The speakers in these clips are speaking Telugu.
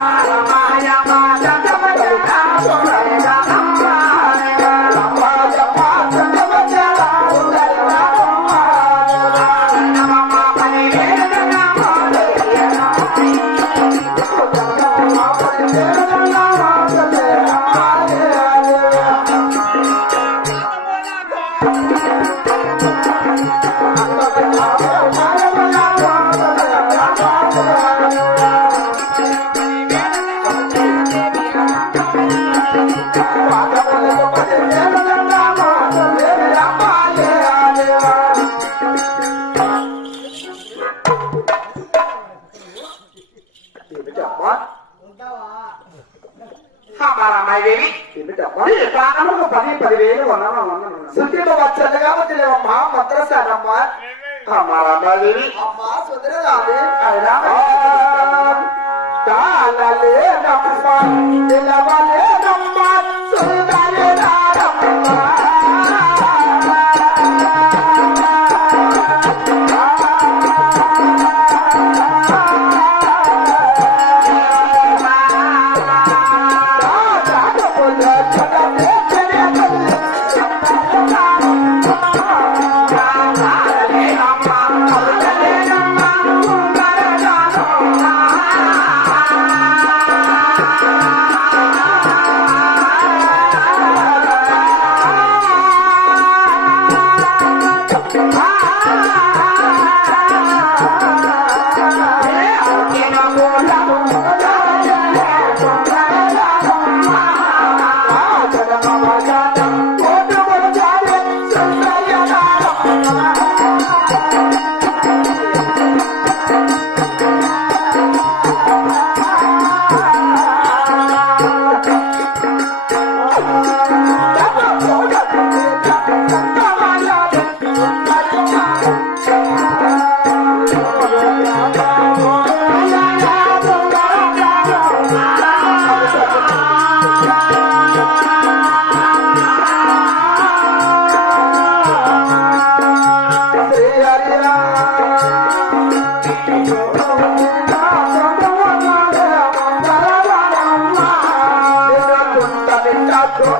ఏమిటమ్మా అమ్మారామాయి ఏమిటమ్మా? ఈ ప్రాణములకు పది పదివేలు ఉన్నాను సుఖిలో వచ్చలుగా వదిలేవమ్మా మంత్రసారమ్మా. అమ్మారామాయి అమ్మా సుందరరావి అయినా కాలలే నమ్మ నిలవలే నమ్మ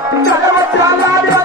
అమ్మారామాయి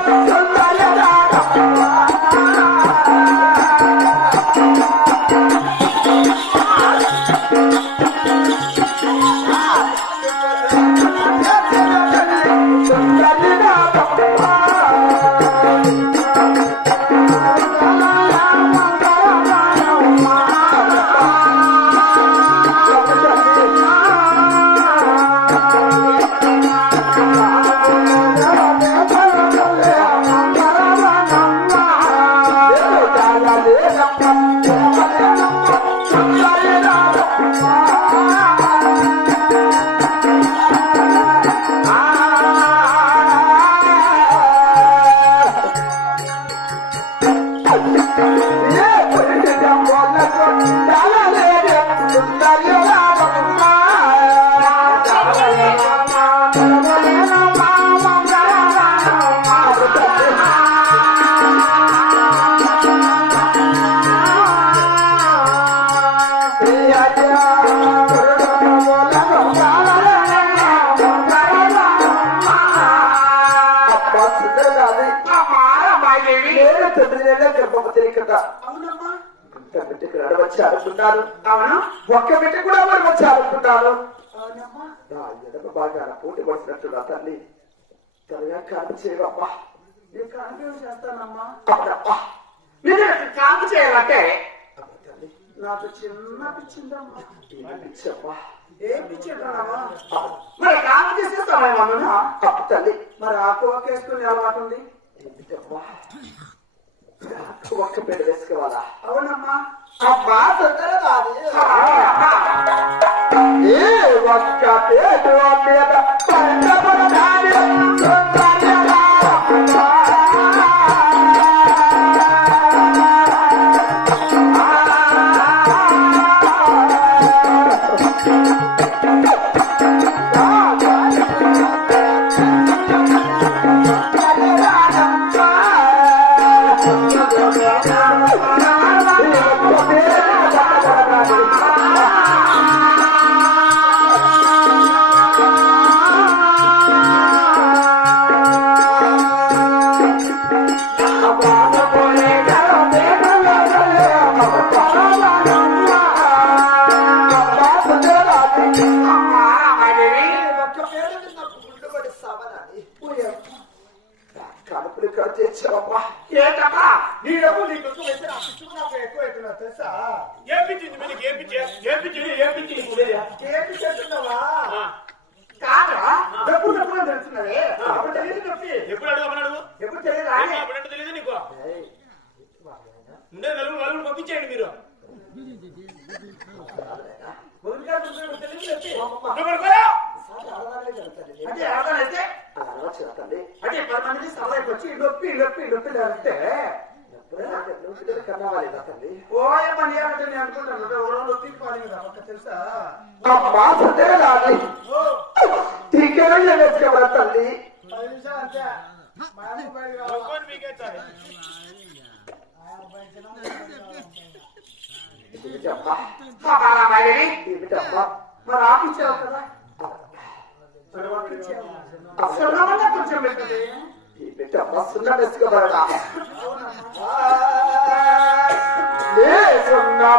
అవునమ్మా. ఇంత బిడ్డకు నడ వచ్చి ఆడుకుంటాను అవును? ఒక్క బిడ్డ కూడా మరి వచ్చి ఆడుకుంటాను అవునమ్మా. నా ఎడమ బాగా పోటీ పడినట్టు నా తల్లి. త్వరగా కాదు చేయవమ్మా. నేను కాన్ఫ్యూజ్ చేస్తానమ్మా? అప్పుడమ్మా నేను కాపు చేయాలంటే? నాకు చిన్న పిచ్చిందమ్మా ఏమి ఇచ్చమ్మా ఏ పిచ్చిందమ్మా మరి చేసేస్తామేమన్నా అప్పు తల్లి. మరి ఆకు ఒకేసుకుని అలవాటు ఉంది? ఒక్క బిడ్డ వేసుకోవాలా? అవునమ్మా. అమ్మా తొందర కాదు అమ్మా. ఏ ఒక్క పేట మీద నీ తెలియదు చెప్పి అంటే అదే పది మంది సమయానికి వచ్చి నొప్పి నొప్పి నొప్పి అంటే అమ్మ రావాలి. ఏమిటమ్మా పాపాలా బయలుదేరి. ఏమిటమ్మా మరి ఆపించావు కదా? సున్నమన్నా కొంచెం పెట్టండి ఏమిటమ్మా సున్నా నేర్చుకోబడదా లే సున్నా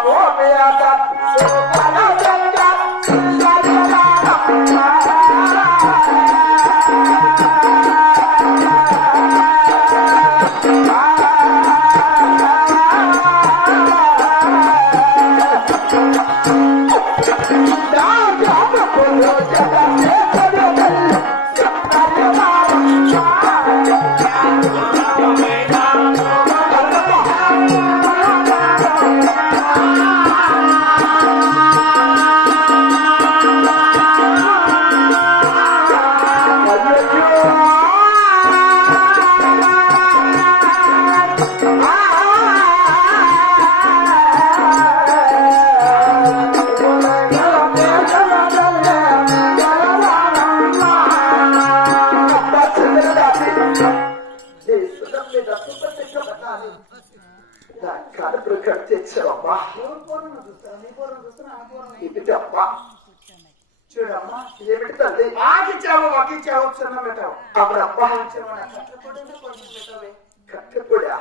ఏమిటమ్మా చూడమ్మా ఏమిటి తల్లి ఆకిచ్చావు వాకిచ్చావు చిన్న పెట్టావు అప్పుడు కట్టపడి కొంచెం పెట్టవే కట్టెప్పుడా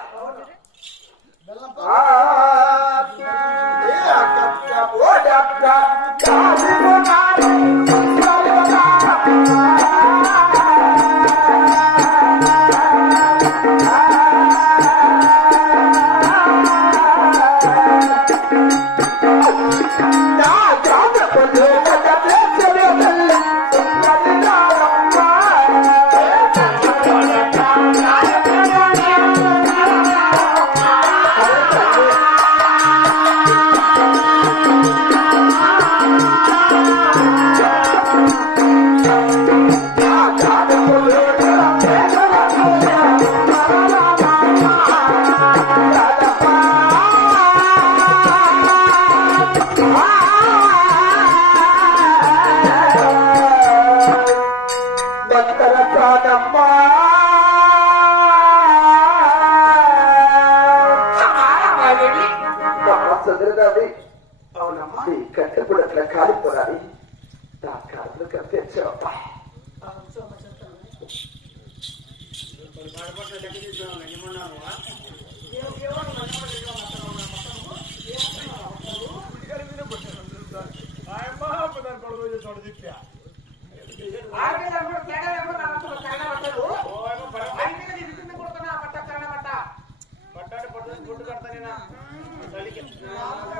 సదరదాది అవునమ్మా. ఈ కట్టెప్పుడు అట్లా కాలిపోరాలి. నా కాళ్ళు కట్టేచ్చావమ్మా ఆడపిల్లలు తేడా లేకుండా నడుస్తున్నారు, ఆహా,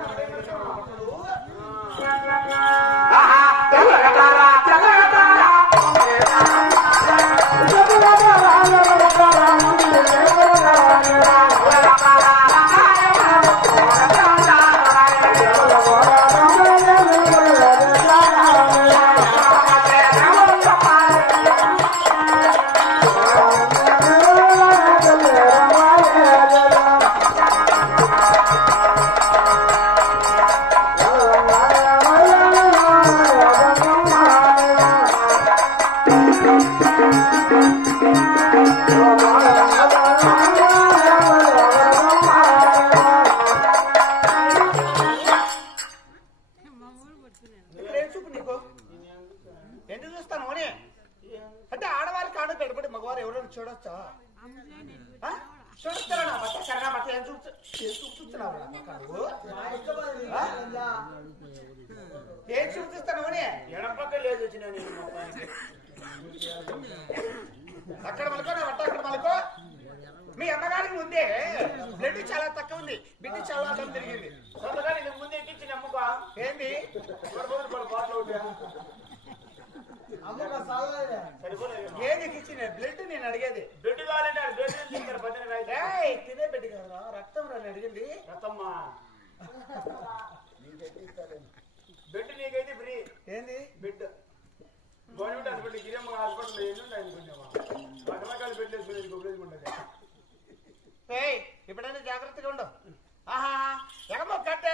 మగవారు ఎవరైనా చూడొచ్చా? నా బట్ట బట్ట ఏం చూపు ఎడపక్క లేదు వచ్చిన. అక్కడ మలుకో నా బట్ట అక్కడ మలుకో మీ అమ్మగారికి ముందే బ్లడ్ చాలా తక్కువ ఉంది. బిడ్డ చాలా అడ్డం తిరిగింది. రెండు గిరియమ్మ హాస్పిటల్ ఎల్లుండి అనుకున్నావా? పట్టణకాలు పెట్టేసుకుని నీకు ఉపయోగం ఉండదు. ఇప్పుడైనా జాగ్రత్తగా ఉండవు ఆహా ఎగమో కట్టే